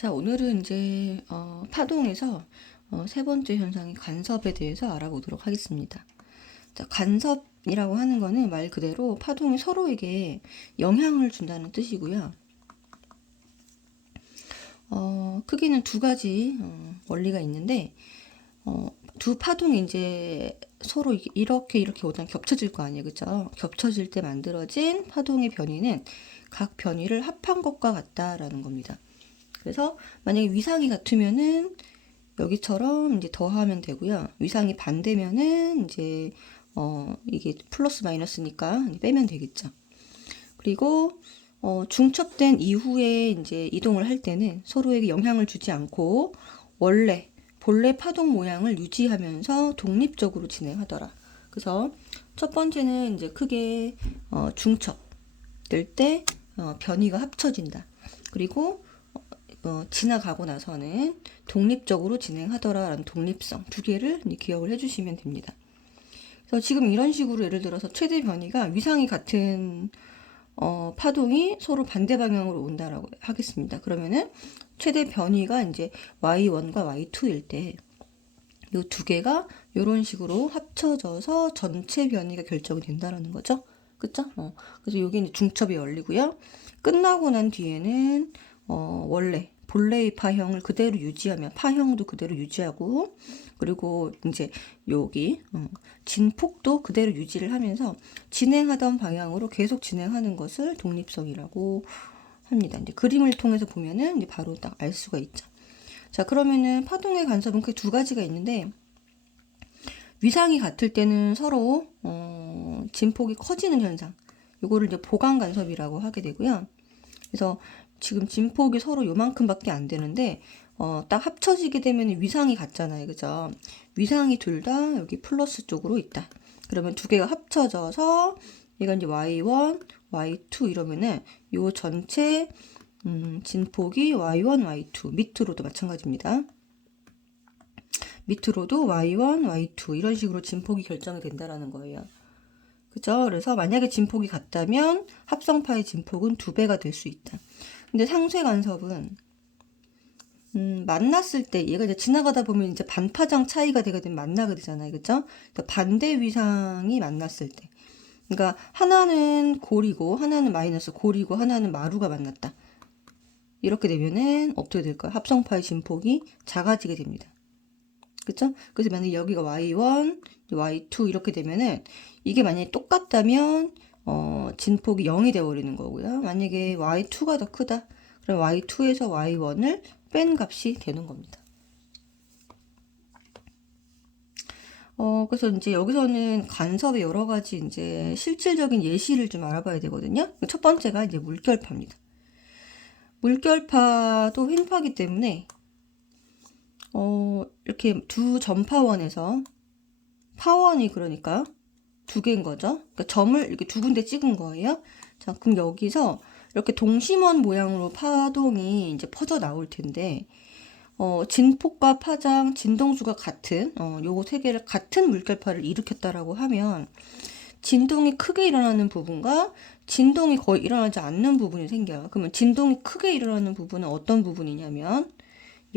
자, 오늘은 이제 파동에서 세 번째 현상인 간섭에 대해서 알아보도록 하겠습니다. 자, 간섭이라고 하는 거는 말 그대로 파동이 서로에게 영향을 준다는 뜻이고요. 크게는 두 가지 원리가 있는데 두 파동이 이제 서로 이렇게 오다 겹쳐질 거 아니에요, 그죠? 겹쳐질 때 만들어진 파동의 변이는 각 변이를 합한 것과 같다라는 겁니다. 그래서 만약에 위상이 같으면은 여기처럼 이제 더하면 되고요. 위상이 반대면은 이제 이게 플러스 마이너스니까 빼면 되겠죠. 그리고 중첩된 이후에 이제 이동을 할 때는 서로에게 영향을 주지 않고 본래 파동 모양을 유지하면서 독립적으로 진행하더라. 그래서 첫 번째는 이제 크게 중첩될 때 변이가 합쳐진다. 그리고 지나가고 나서는 독립적으로 진행하더라라는 독립성 두 개를 기억을 해주시면 됩니다. 그래서 지금 이런 식으로 예를 들어서 최대 변이가 위상이 같은 파동이 서로 반대 방향으로 온다라고 하겠습니다. 그러면은 최대 변이가 이제 y1과 y2일 때 이 두 개가 이런 식으로 합쳐져서 전체 변이가 결정이 된다라는 거죠. 그쵸? 그래서 이게 이제 중첩이 열리고요. 끝나고 난 뒤에는 원래 본래의 파형을 그대로 유지하면 파형도 그대로 유지하고 그리고 이제 여기 진폭도 그대로 유지를 하면서 진행하던 방향으로 계속 진행하는 것을 독립성이라고 합니다. 이제 그림을 통해서 보면은 이제 바로 딱 알 수가 있죠. 자, 그러면은 파동의 간섭은 그 두 가지가 있는데 위상이 같을 때는 서로 진폭이 커지는 현상. 이거를 이제 보강 간섭이라고 하게 되고요. 그래서 지금 진폭이 서로 요만큼밖에 안 되는데 딱 합쳐지게 되면 위상이 같잖아요. 그죠? 위상이 둘 다 여기 플러스 쪽으로 있다. 그러면 두 개가 합쳐져서 얘가 이제 y1, y2 이러면은 요 전체 진폭이 y1, y2 밑으로도 마찬가지입니다. 밑으로도 y1, y2 이런 식으로 진폭이 결정이 된다라는 거예요. 그죠? 그래서 만약에 진폭이 같다면 합성파의 진폭은 2배가 될 수 있다. 근데 상쇄 간섭은 만났을 때 얘가 이제 지나가다 보면 이제 반파장 차이가 되게 되면 만나게 되잖아요. 그죠? 그러니까 반대 위상이 만났을 때. 그러니까 하나는 골이고 하나는 마이너스 골이고 하나는 마루가 만났다. 이렇게 되면은 어떻게 될까요? 합성파의 진폭이 작아지게 됩니다. 그쵸? 그래서 만약에 여기가 y1, y2 이렇게 되면은 이게 만약에 똑같다면 진폭이 0이 되어버리는 거고요. 만약에 y2가 더 크다. 그럼 y2에서 y1을 뺀 값이 되는 겁니다. 그래서 이제 여기서는 간섭의 여러 가지 이제 실질적인 예시를 좀 알아봐야 되거든요. 첫 번째가 이제 물결파입니다. 물결파도 횡파기 때문에 이렇게 두 전파원에서 파원이 그러니까 두 개인 거죠. 그러니까 점을 이렇게 두 군데 찍은 거예요. 자, 그럼 여기서 이렇게 동심원 모양으로 파동이 이제 퍼져 나올 텐데, 진폭과 파장, 진동수가 같은, 요거 세 개를 같은 물결파를 일으켰다라고 하면, 진동이 크게 일어나는 부분과 진동이 거의 일어나지 않는 부분이 생겨요. 그러면 진동이 크게 일어나는 부분은 어떤 부분이냐면,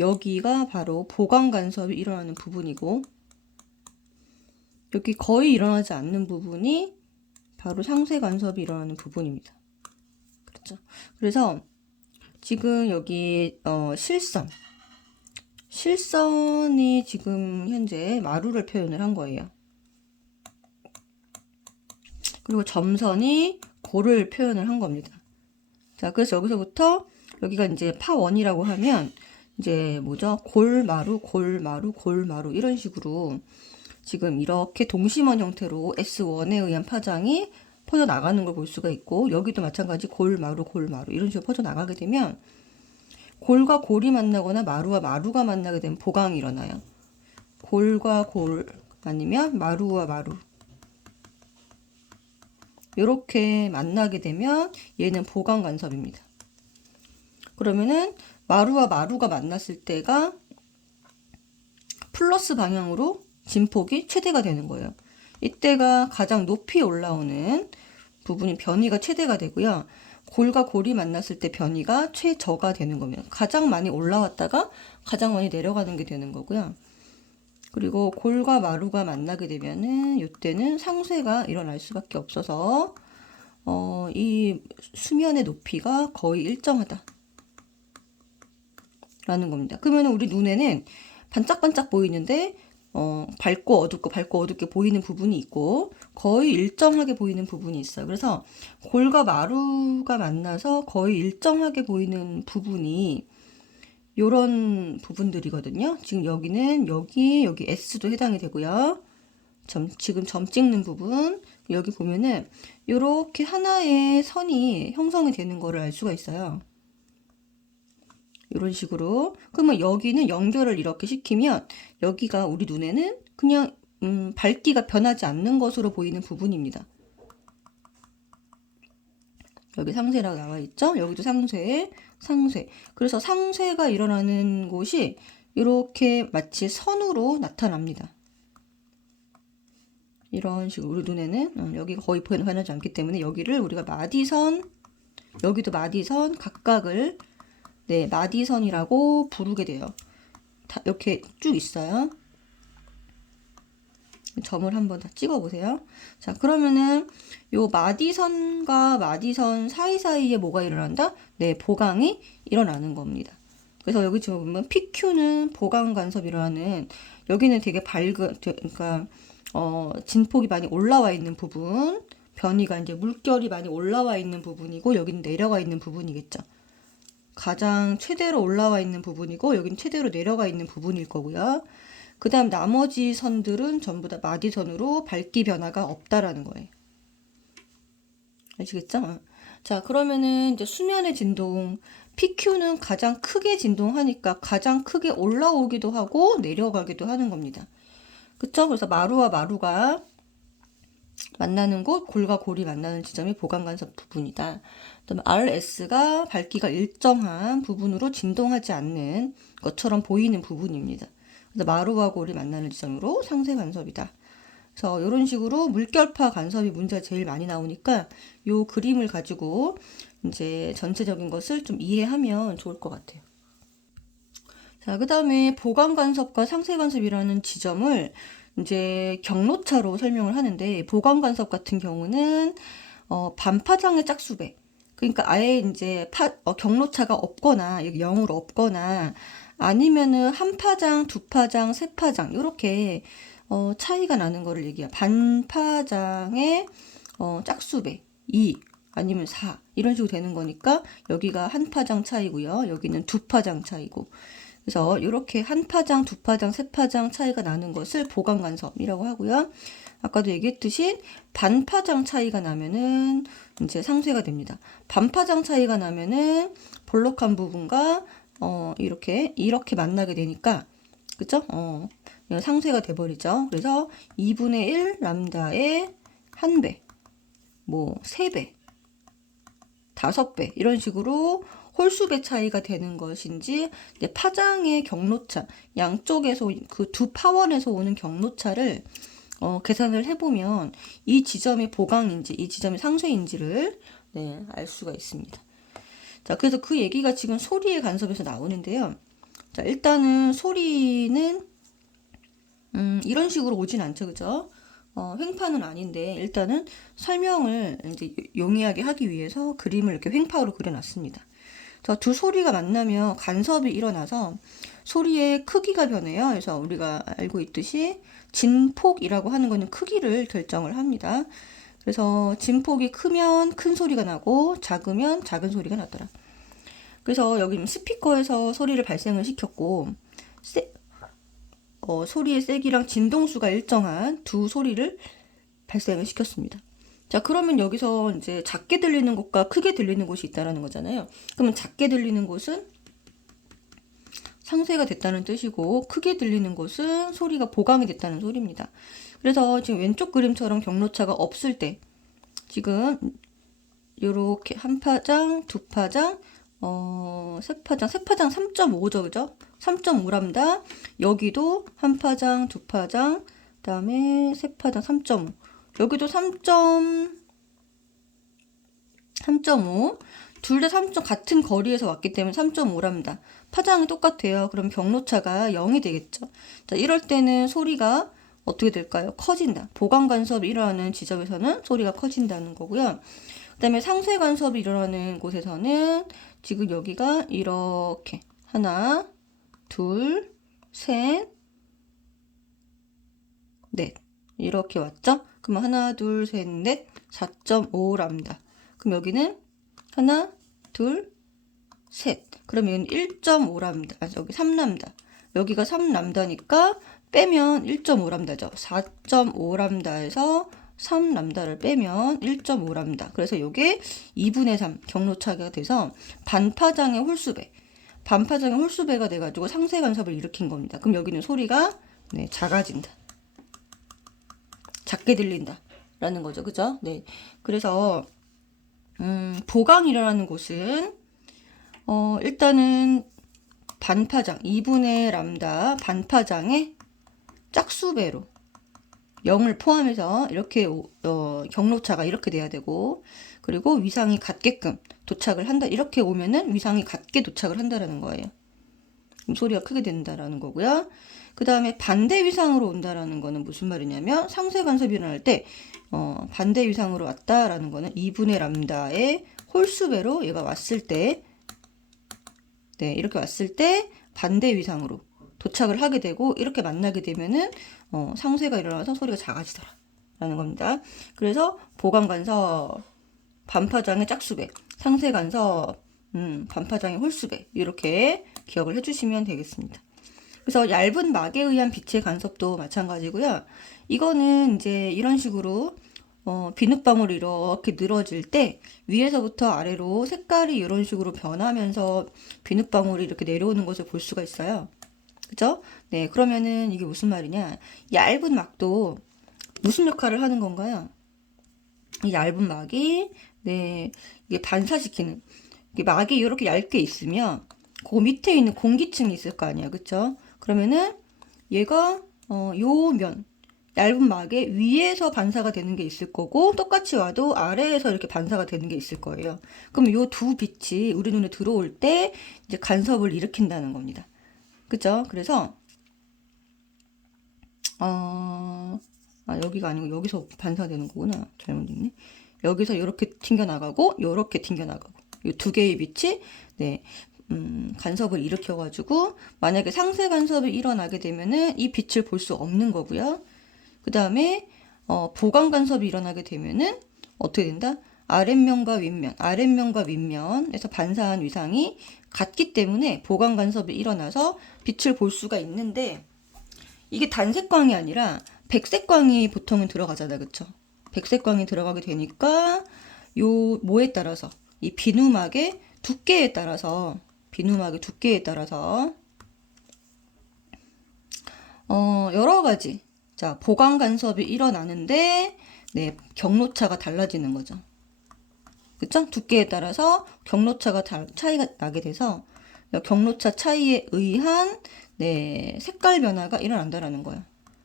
여기가 바로 보강 간섭이 일어나는 부분이고, 여기 거의 일어나지 않는 부분이 바로 상쇄 간섭이 일어나는 부분입니다. 그렇죠? 그래서 지금 여기 실선이 지금 현재 마루를 표현을 한 거예요. 그리고 점선이 골을 표현을 한 겁니다. 자, 그래서 여기서부터 여기가 이제 파원이라고 하면 이제 뭐죠? 골마루, 골마루, 골마루 이런 식으로 지금 이렇게 동심원 형태로 S1에 의한 파장이 퍼져나가는 걸 볼 수가 있고 여기도 마찬가지 골마루 골마루 이런 식으로 퍼져나가게 되면 골과 골이 만나거나 마루와 마루가 만나게 되면 보강이 일어나요. 골과 골 아니면 마루와 마루 이렇게 만나게 되면 얘는 보강 간섭입니다. 그러면은 마루와 마루가 만났을 때가 플러스 방향으로 진폭이 최대가 되는 거예요. 이때가 가장 높이 올라오는 부분이 변이가 최대가 되고요. 골과 골이 만났을 때 변이가 최저가 되는 거면 가장 많이 올라왔다가 가장 많이 내려가는 게 되는 거고요. 그리고 골과 마루가 만나게 되면은 이때는 상쇄가 일어날 수밖에 없어서 이 수면의 높이가 거의 일정하다 라는 겁니다. 그러면 우리 눈에는 반짝반짝 보이는데 밝고 어둡게 보이는 부분이 있고 거의 일정하게 보이는 부분이 있어요. 그래서 골과 마루가 만나서 거의 일정하게 보이는 부분이 요런 부분들이거든요. 지금 여기는 여기 S도 해당이 되고요. 지금 점 찍는 부분 여기 보면은 요렇게 하나의 선이 형성이 되는 거를 알 수가 있어요. 이런 식으로. 그러면 여기는 연결을 이렇게 시키면 여기가 우리 눈에는 그냥 밝기가 변하지 않는 것으로 보이는 부분입니다. 여기 상쇄라고 나와 있죠? 여기도 상쇄. 그래서 상쇄가 일어나는 곳이 이렇게 마치 선으로 나타납니다. 이런 식으로 우리 눈에는 여기가 거의 변하지 않기 때문에 여기를 우리가 마디선, 여기도 마디선 각각을 마디선이라고 부르게 돼요. 다 이렇게 쭉 있어요. 점을 한번 다 찍어 보세요. 자, 그러면은 요 마디선과 마디선 사이사이에 뭐가 일어난다? 네, 보강이 일어나는 겁니다. 그래서 여기 지금 보면 PQ는 보강 간섭이라는 여기는 되게 그러니까 진폭이 많이 올라와 있는 부분, 변이가 이제 물결이 많이 올라와 있는 부분이고 여기는 내려가 있는 부분이겠죠. 가장 최대로 올라와 있는 부분이고 여기는 최대로 내려가 있는 부분일 거고요. 그 다음 나머지 선들은 전부 다 마디선으로 밝기 변화가 없다라는 거예요. 아시겠죠? 자, 그러면은 이제 수면의 진동, PQ는 가장 크게 진동하니까 가장 크게 올라오기도 하고 내려가기도 하는 겁니다. 그쵸? 그래서 마루와 마루가 만나는 곳, 골과 골이 만나는 지점이 보강간섭 부분이다. 그다음에 RS가 밝기가 일정한 부분으로 진동하지 않는 것처럼 보이는 부분입니다. 그래서 마루와 골이 만나는 지점으로 상쇄 간섭이다. 그래서 이런 식으로 물결파 간섭이 문제가 제일 많이 나오니까 이 그림을 가지고 이제 전체적인 것을 좀 이해하면 좋을 것 같아요. 자, 그 다음에 보강 간섭과 상쇄 간섭이라는 지점을 이제 경로차로 설명을 하는데 보강 간섭 같은 경우는 반파장의 짝수배. 그러니까 아예 이제 경로차가 없거나 여기 0으로 없거나 아니면은 한 파장, 두 파장, 세 파장 이렇게 차이가 나는 거를 얘기해요. 반파장의 짝수배 2 아니면 4 이런 식으로 되는 거니까 여기가 한 파장 차이고요. 여기는 두 파장 차이고. 그래서 이렇게 한 파장, 두 파장, 세 파장 차이가 나는 것을 보강 간섭이라고 하고요. 아까도 얘기했듯이 반파장 차이가 나면은 이제 상쇄가 됩니다. 반파장 차이가 나면은 볼록한 부분과 이렇게 만나게 되니까 그쵸? 상쇄가 돼버리죠. 그래서 2분의 1 람다의 1배, 뭐 3배, 5배 이런 식으로 홀수배 차이가 되는 것인지 파장의 경로차 양쪽에서 그 두 파원에서 오는 경로차를 계산을 해보면 이 지점의 보강인지 이 지점의 상쇄인지를 알 수가 있습니다. 자, 그래서 그 얘기가 지금 소리의 간섭에서 나오는데요. 자, 일단은 소리는 이런 식으로 오진 않죠, 그죠? 횡파는 아닌데 일단은 설명을 이제 용이하게 하기 위해서 그림을 이렇게 횡파로 그려놨습니다. 자, 두 소리가 만나면 간섭이 일어나서 소리의 크기가 변해요. 그래서 우리가 알고 있듯이 진폭이라고 하는 거는 크기를 결정을 합니다. 그래서 진폭이 크면 큰 소리가 나고 작으면 작은 소리가 나더라. 그래서 여기 스피커에서 소리를 발생을 시켰고 소리의 세기랑 진동수가 일정한 두 소리를 발생을 시켰습니다. 자, 그러면 여기서 이제 작게 들리는 곳과 크게 들리는 곳이 있다라는 거잖아요. 그러면 작게 들리는 곳은 상쇄가 됐다는 뜻이고 크게 들리는 곳은 소리가 보강이 됐다는 소리입니다. 그래서 지금 왼쪽 그림처럼 경로차가 없을 때 지금 요렇게 한 파장, 두 파장, 세 파장 3.5죠, 그죠? 3.5람다. 여기도 한 파장, 두 파장, 그다음에 세 파장 3.5. 여기도 3.5. 둘 다 같은 거리에서 왔기 때문에 3.5랍니다. 파장이 똑같아요. 그럼 경로차가 0이 되겠죠. 자, 이럴 때는 소리가 어떻게 될까요? 커진다. 보강 간섭이 일어나는 지점에서는 소리가 커진다는 거고요. 그 다음에 상쇄 간섭이 일어나는 곳에서는 지금 여기가 이렇게 하나, 둘, 셋, 넷 이렇게 왔죠? 그럼 하나, 둘, 셋, 넷 4.5랍니다. 그럼 여기는 하나, 둘, 셋. 그러면 1.5랍니다. 아, 여기 3랍니다. 여기가 3람다니까 빼면 1.5람다죠. 4.5람다에서 3람다를 빼면 1.5람다. 그래서 이게 2분의 3 경로차가 돼서 반파장의 홀수배. 반파장의 홀수배가 돼가지고 상쇄 간섭을 일으킨 겁니다. 그럼 여기는 소리가 네, 작아진다. 작게 들린다. 라는 거죠. 그죠? 네. 그래서, 보강이 일어나는 곳은, 일단은 반파장, 2분의 람다 반파장의 짝수배로 0을 포함해서 이렇게 경로차가 이렇게 돼야 되고, 그리고 위상이 같게끔 도착을 한다. 이렇게 오면은 위상이 같게 도착을 한다라는 거예요. 소리가 크게 된다라는 거고요. 그 다음에 반대 위상으로 온다라는 거는 무슨 말이냐면 상쇄 간섭이 일어날 때 반대 위상으로 왔다라는 거는 2분의 람다의 홀수배로 얘가 왔을 때 네, 이렇게 왔을 때 반대 위상으로 도착을 하게 되고 이렇게 만나게 되면은 상쇄가 일어나서 소리가 작아지더라라는 겁니다. 그래서 보강 간섭, 반파장의 짝수배, 상쇄 간섭, 반파장의 홀수배 이렇게 기억을 해주시면 되겠습니다. 그래서 얇은 막에 의한 빛의 간섭도 마찬가지고요. 이거는 이제 이런 식으로 비눗방울이 이렇게 늘어질 때 위에서부터 아래로 색깔이 이런 식으로 변하면서 비눗방울이 이렇게 내려오는 것을 볼 수가 있어요. 그죠? 네, 그러면은 이게 무슨 말이냐? 얇은 막도 무슨 역할을 하는 건가요? 이 얇은 막이 네, 이게 반사시키는 이게 막이 이렇게 얇게 있으면 그 밑에 있는 공기층이 있을 거 아니야, 그쵸? 그러면은 얘가 요 면 얇은 막에 위에서 반사가 되는 게 있을 거고 똑같이 와도 아래에서 이렇게 반사가 되는 게 있을 거예요. 그럼 요 두 빛이 우리 눈에 들어올 때 이제 간섭을 일으킨다는 겁니다. 그죠? 그래서 여기가 아니고 여기서 반사되는 거구나. 잘못됐네. 여기서 이렇게 튕겨나가고 요렇게 튕겨나가고 이 두 개의 빛이 네, 간섭을 일으켜가지고 만약에 상쇄 간섭이 일어나게 되면은 이 빛을 볼 수 없는 거고요. 그 다음에 보강 간섭이 일어나게 되면은 어떻게 된다? 아랫면과 윗면, 아랫면과 윗면에서 반사한 위상이 같기 때문에 보강 간섭이 일어나서 빛을 볼 수가 있는데 이게 단색광이 아니라 백색광이 보통은 들어가잖아요. 그쵸? 백색광이 들어가게 되니까 요 뭐에 따라서 이 비누막의 두께에 따라서 여러 가지 자 보강 간섭이 일어나는데 네 경로차가 달라지는 거죠. 그쵸? 두께에 따라서 경로차가 차이가 나게 돼서 경로차 차이에 의한 네, 색깔 변화가 일어난다라는 거예요.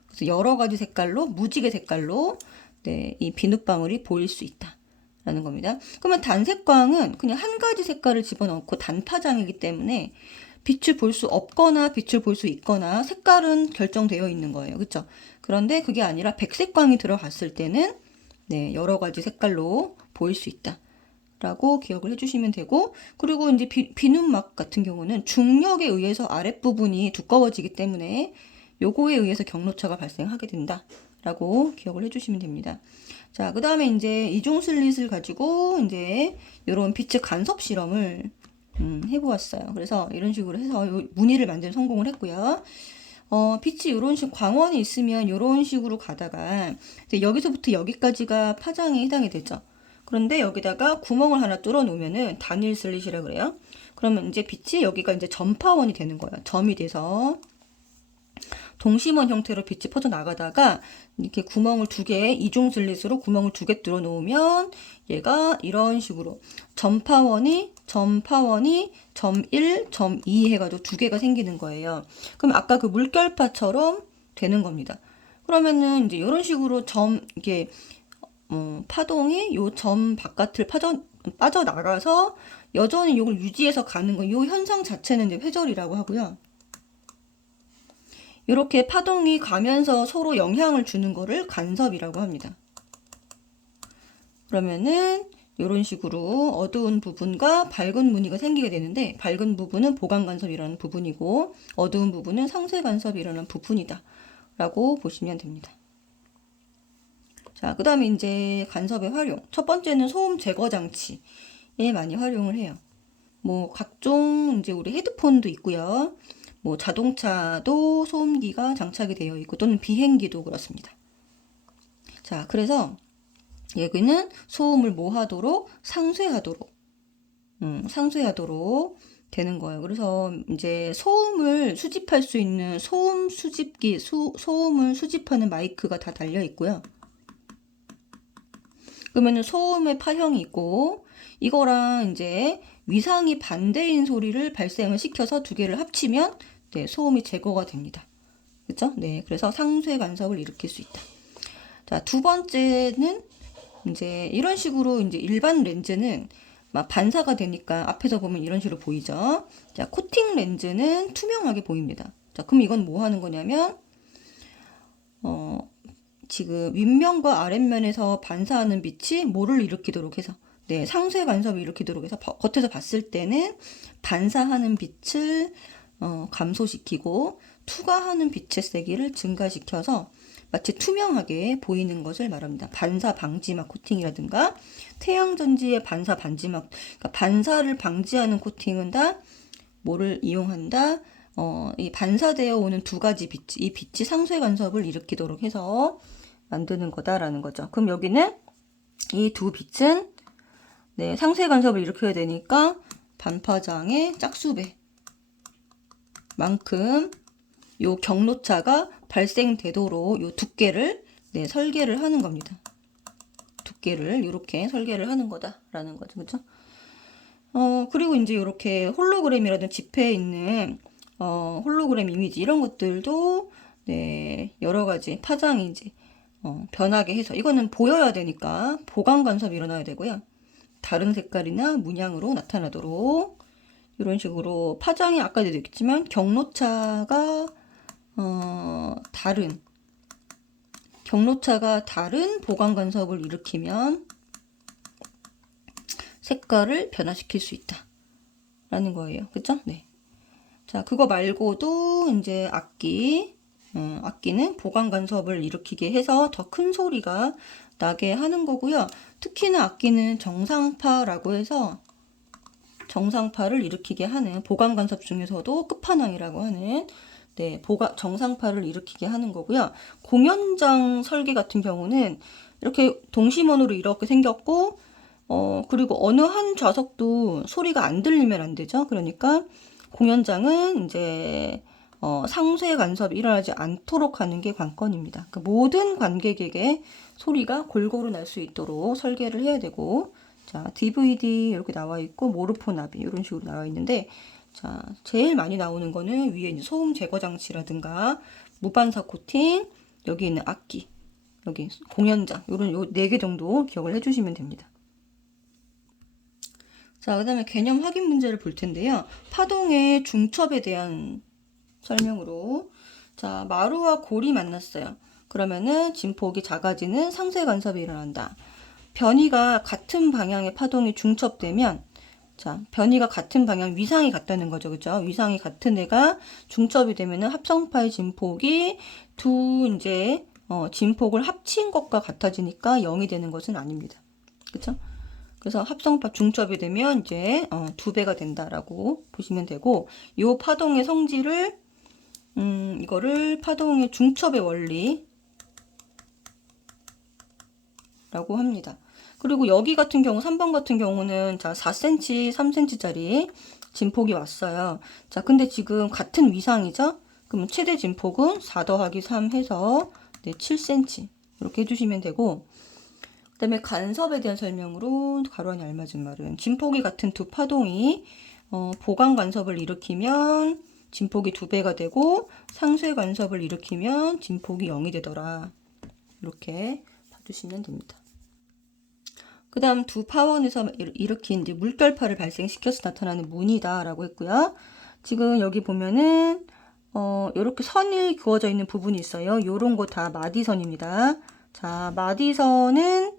그래서 여러 가지 색깔로 무지개 색깔로 네, 이 비눗방울이 보일 수 있다라는 겁니다. 그러면 단색광은 그냥 한 가지 색깔을 집어넣고 단파장이기 때문에 빛을 볼 수 없거나 빛을 볼 수 있거나 색깔은 결정되어 있는 거예요. 그렇죠? 그런데 그게 아니라 백색광이 들어갔을 때는 네, 여러 가지 색깔로 보일 수 있다. 라고 기억을 해주시면 되고 그리고 이제 비눗막 같은 경우는 중력에 의해서 아랫부분이 두꺼워지기 때문에 요거에 의해서 경로차가 발생하게 된다 라고 기억을 해주시면 됩니다. 자, 그 다음에 이제 이중슬릿을 가지고 이제 이런 빛의 간섭 실험을 해보았어요. 그래서 이런 식으로 해서 무늬를 만드는 성공을 했고요. 빛이 이런 식 광원이 있으면 이런 식으로 가다가 여기서부터 여기까지가 파장에 해당이 되죠. 그런데 여기다가 구멍을 하나 뚫어 놓으면은 단일 슬릿이라 그래요. 그러면 이제 빛이 여기가 이제 점파원이 되는 거예요. 점이 돼서 동심원 형태로 빛이 퍼져 나가다가 이렇게 구멍을 두 개, 이중 슬릿으로 구멍을 두 개 뚫어 놓으면 얘가 이런 식으로 점파원이 점 1, 점 2 해가지고 두 개가 생기는 거예요. 그럼 아까 그 물결파처럼 되는 겁니다. 그러면은 이제 이런 식으로 이게 파동이 요 점 바깥을 빠져나가서 여전히 이걸 유지해서 가는 거, 이 현상 자체는 이제 회절이라고 하고요. 이렇게 파동이 가면서 서로 영향을 주는 거를 간섭이라고 합니다. 그러면은 이런 식으로 어두운 부분과 밝은 무늬가 생기게 되는데, 밝은 부분은 보강 간섭이라는 부분이고 어두운 부분은 상쇄 간섭이라는 부분이다 라고 보시면 됩니다. 자, 그 다음에 이제 간섭의 활용. 첫 번째는 소음 제거 장치에 많이 활용을 해요. 뭐 각종 이제 우리 헤드폰도 있고요. 뭐 자동차도 소음기가 장착이 되어 있고 또는 비행기도 그렇습니다. 자, 그래서 여기는 소음을 뭐 하도록? 상쇄하도록 되는 거예요. 그래서 이제 소음을 수집할 수 있는 소음 수집기, 소음을 수집하는 마이크가 다 달려 있고요. 그러면은 소음의 파형이 있고, 이거랑 이제 위상이 반대인 소리를 발생을 시켜서 두 개를 합치면 네, 소음이 제거가 됩니다. 그렇죠? 네, 그래서 상쇄 간섭을 일으킬 수 있다. 자, 두 번째는 이제 이런 식으로 이제 일반 렌즈는 막 반사가 되니까 앞에서 보면 이런 식으로 보이죠. 자, 코팅 렌즈는 투명하게 보입니다. 자, 그럼 이건 뭐 하는 거냐면 지금 윗면과 아랫면에서 반사하는 빛이 뭐를 일으키도록 해서 네, 상쇄 간섭을 일으키도록 해서 겉에서 봤을 때는 반사하는 빛을 감소시키고 투과하는 빛의 세기를 증가시켜서 마치 투명하게 보이는 것을 말합니다. 반사 방지막 코팅이라든가 태양전지의 반사 방지막, 그러니까 반사를 방지하는 코팅은 다 뭐를 이용한다? 이 반사되어 오는 두 가지 빛, 이 빛이 상쇄 간섭을 일으키도록 해서 만드는 거다라는 거죠. 그럼 여기는 이 두 빛은 네, 상쇄 간섭을 일으켜야 되니까 반파장의 짝수배 만큼 요 경로차가 발생되도록 요 두께를 네, 설계를 하는 겁니다. 두께를 이렇게 설계를 하는 거다라는 거죠. 그렇죠? 그리고 이제 이렇게 홀로그램이라든 지폐에 있는 홀로그램 이미지 이런 것들도 네, 여러 가지 파장이 이제 변하게 해서 이거는 보여야 되니까 보강 간섭이 일어나야 되고요. 다른 색깔이나 문양으로 나타나도록 이런 식으로 파장이 아까도 얘기했지만 경로차가 다른 보강 간섭을 일으키면 색깔을 변화시킬 수 있다라는 거예요. 그죠? 네. 자, 그거 말고도 이제 악기는 보강 간섭을 일으키게 해서 더 큰 소리가 나게 하는 거고요. 특히나 악기는 정상파라고 해서 정상파를 일으키게 하는 보강 간섭 중에서도 끝판왕이라고 하는 네, 정상파를 일으키게 하는 거고요. 공연장 설계 같은 경우는 이렇게 동심원으로 이렇게 생겼고 그리고 어느 한 좌석도 소리가 안 들리면 안 되죠. 그러니까 공연장은 이제 상쇄 간섭이 일어나지 않도록 하는 게 관건입니다. 그러니까 모든 관객에게 소리가 골고루 날 수 있도록 설계를 해야 되고, 자, DVD 이렇게 나와 있고 모르포 나비 이런 식으로 나와 있는데, 자, 제일 많이 나오는 거는 위에 이제 소음 제거 장치라든가 무반사 코팅, 여기 있는 악기, 여기 공연장 이런 요 4개 정도 기억을 해주시면 됩니다. 자, 그 다음에 개념 확인 문제를 볼 텐데요. 파동의 중첩에 대한 설명으로, 자, 마루와 골이 만났어요. 그러면은 진폭이 작아지는 상쇄 간섭이 일어난다. 변이가 같은 방향의 파동이 중첩되면, 자, 변이가 같은 방향, 위상이 같다는 거죠. 그죠? 위상이 같은 애가 중첩이 되면은 합성파의 진폭이 이제 진폭을 합친 것과 같아지니까 0이 되는 것은 아닙니다. 그쵸? 그래서 합성파 중첩이 되면 이제 2배가 된다라고 보시면 되고, 이 파동의 성질을 이거를 파동의 중첩의 원리라고 합니다. 그리고 여기 같은 경우 3번 같은 경우는 자 4cm, 3cm짜리 진폭이 왔어요. 자, 근데 지금 같은 위상이죠? 그럼 최대 진폭은 4 더하기 3 해서 네, 7cm 이렇게 해주시면 되고, 그 다음에 간섭에 대한 설명으로 가로 안에 알맞은 말은 진폭이 같은 두 파동이 보강 간섭을 일으키면 진폭이 2배가 되고 상쇄 간섭을 일으키면 진폭이 0이 되더라. 이렇게 봐주시면 됩니다. 그 다음 두 파원에서 일으킨 이제 물결파를 발생시켜서 나타나는 문이다라고 했고요. 지금 여기 보면은 이렇게 선이 그어져 있는 부분이 있어요. 요런 거 다 마디선입니다. 자, 마디선은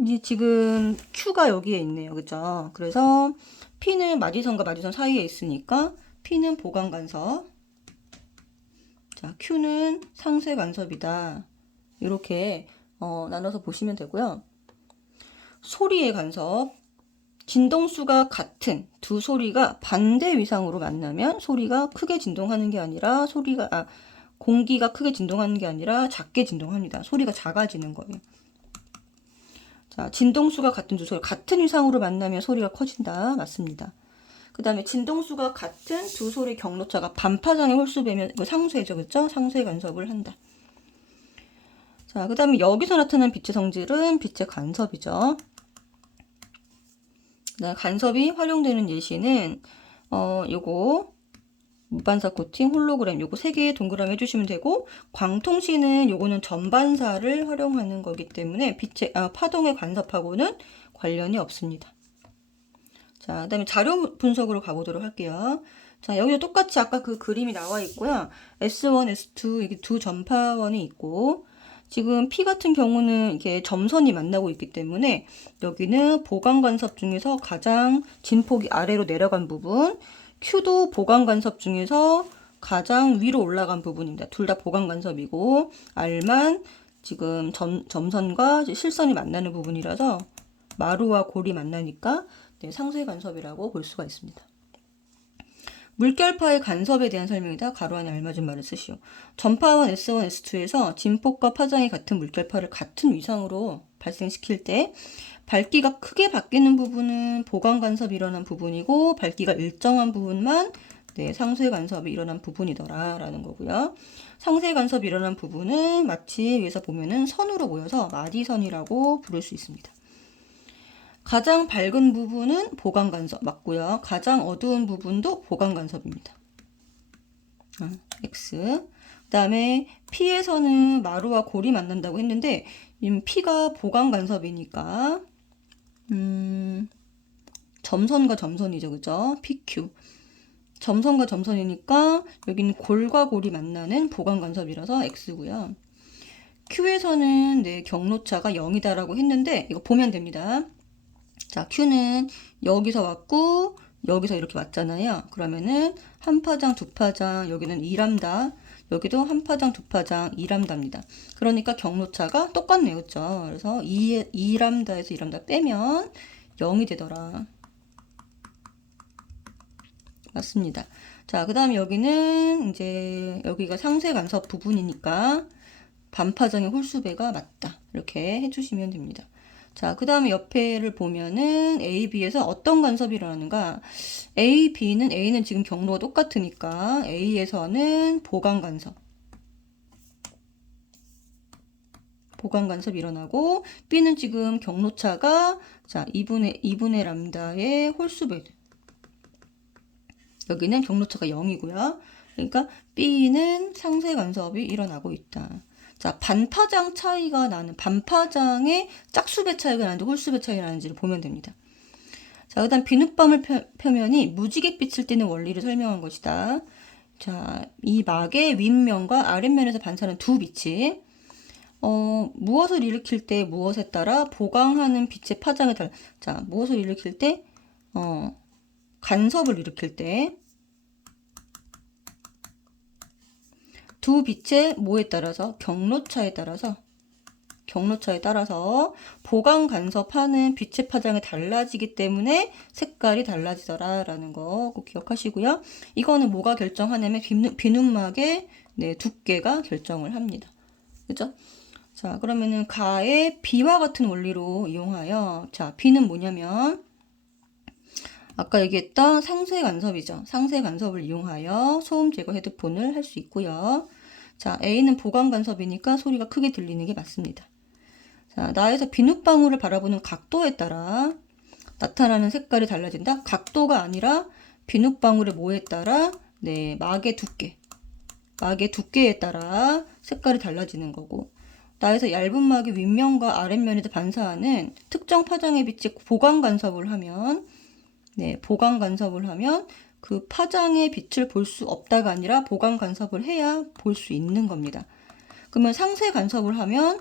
이제 지금 Q가 여기에 있네요. 그죠? 그래서 P는 마디선과 마디선 사이에 있으니까 P는 보강 간섭, 자, Q는 상쇄 간섭이다. 이렇게 나눠서 보시면 되고요. 소리의 간섭, 진동수가 같은 두 소리가 반대 위상으로 만나면 소리가 크게 진동하는 게 아니라 공기가 크게 진동하는 게 아니라 작게 진동합니다. 소리가 작아지는 거예요. 자, 진동수가 같은 두 소리, 같은 위상으로 만나면 소리가 커진다. 맞습니다. 그 다음에 진동수가 같은 두 소리 경로차가 반파장의 홀수배면 이거 상쇄죠. 그렇죠? 상쇄 간섭을 한다. 자, 그 다음에 여기서 나타난 빛의 성질은 빛의 간섭이죠. 간섭이 활용되는 예시는 요거 무반사 코팅, 홀로그램 요거 3개 동그라미 해주시면 되고, 광통시는 요거는 전반사를 활용하는 거기 때문에 파동의 간섭하고는 관련이 없습니다. 자, 그 다음에 자료 분석으로 가보도록 할게요. 자, 여기도 똑같이 아까 그 그림이 나와 있고요. S1, S2 이게 두 전파원이 있고, 지금 P 같은 경우는 이게 점선이 만나고 있기 때문에 여기는 보강 간섭 중에서 가장 진폭이 아래로 내려간 부분, Q도 보강 간섭 중에서 가장 위로 올라간 부분입니다. 둘 다 보강 간섭이고, R만 지금 점선과 실선이 만나는 부분이라서 마루와 골이 만나니까 상쇄 간섭이라고 볼 수가 있습니다. 물결파의 간섭에 대한 설명이다. 가로 안에 알맞은 말을 쓰시오. 전파원 S1, S2에서 진폭과 파장이 같은 물결파를 같은 위상으로 발생시킬 때 밝기가 크게 바뀌는 부분은 보강 간섭이 일어난 부분이고, 밝기가 일정한 부분만 상쇄 간섭이 일어난 부분이더라 라는 거고요. 상쇄 간섭이 일어난 부분은 마치 위에서 보면은 선으로 모여서 마디선이라고 부를 수 있습니다. 가장 밝은 부분은 보강 간섭 맞고요. 가장 어두운 부분도 보강 간섭입니다. X. 그 다음에 P에서는 마루와 골이 만난다고 했는데 P가 보강 간섭이니까 점선과 점선이죠. 그죠? PQ. 점선과 점선이니까 여기는 골과 골이 만나는 보강 간섭이라서 X고요. Q에서는 경로차가 0이다라고 했는데 이거 보면 됩니다. 자, Q는 여기서 왔고 여기서 이렇게 왔잖아요. 그러면은 한 파장, 두 파장, 여기는 2람다, 여기도 한 파장, 두 파장, 2람다입니다. 그러니까 경로차가 똑같네요. 그렇죠? 그래서 2람다에서 2람다 빼면 0이 되더라. 맞습니다. 자, 그 다음에 여기는 이제 여기가 상쇄 간섭 부분이니까 반파장의 홀수배가 맞다. 이렇게 해주시면 됩니다. 자, 그 다음에 옆에를 보면은 A, B에서 어떤 간섭이 일어나는가? A, B는 A는 지금 경로가 똑같으니까 A에서는 보강 간섭. 보강 간섭이 일어나고, B는 지금 경로차가 자 2분의 람다의 홀수배. 여기는 경로차가 0이고요. 그러니까 B는 상쇄 간섭이 일어나고 있다. 자, 반파장 차이가 나는, 반파장의 짝수배 차이가 나는지 홀수배 차이가 나는지를 보면 됩니다. 자, 그 다음 비눗방울 표면이 무지갯빛일 때는 원리를 설명한 것이다. 자, 이 막의 윗면과 아랫면에서 반사하는 두 빛이 무엇을 일으킬 때 무엇에 따라 보강하는 빛의 파장에 따라, 자, 무엇을 일으킬 때 간섭을 일으킬 때 두 빛의 뭐에 따라서 경로차에 따라서 보강 간섭하는 빛의 파장이 달라지기 때문에 색깔이 달라지더라 라는 거 꼭 기억하시고요. 이거는 뭐가 결정하냐면 비눗막의 두께가 결정을 합니다. 그죠? 자, 그러면은 가의 B와 같은 원리로 이용하여, 자, B는 뭐냐면 아까 얘기했던 상쇄 간섭이죠. 상쇄 간섭을 이용하여 소음 제거 헤드폰을 할 수 있고요. 자, A는 보강 간섭이니까 소리가 크게 들리는 게 맞습니다. 자, 나에서 비눗방울을 바라보는 각도에 따라 나타나는 색깔이 달라진다. 각도가 아니라 비눗방울의 뭐에 따라 막의 두께에 따라 색깔이 달라지는 거고, 나에서 얇은 막이 윗면과 아랫면에도 반사하는 특정 파장의 빛이 보강 간섭을 하면, 네, 보강 간섭을 하면 그 파장의 빛을 볼 수 없다가 아니라 보강 간섭을 해야 볼 수 있는 겁니다. 그러면 상세 간섭을 하면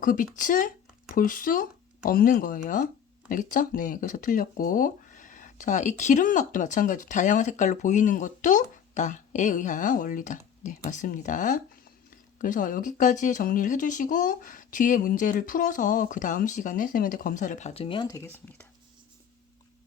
그 빛을 볼 수 없는 거예요. 알겠죠? 네, 그래서 틀렸고. 자, 이 기름막도 마찬가지로 다양한 색깔로 보이는 것도 나에 의한 원리다. 네, 맞습니다. 그래서 여기까지 정리를 해주시고 뒤에 문제를 풀어서 그 다음 시간에 쌤한테 검사를 받으면 되겠습니다.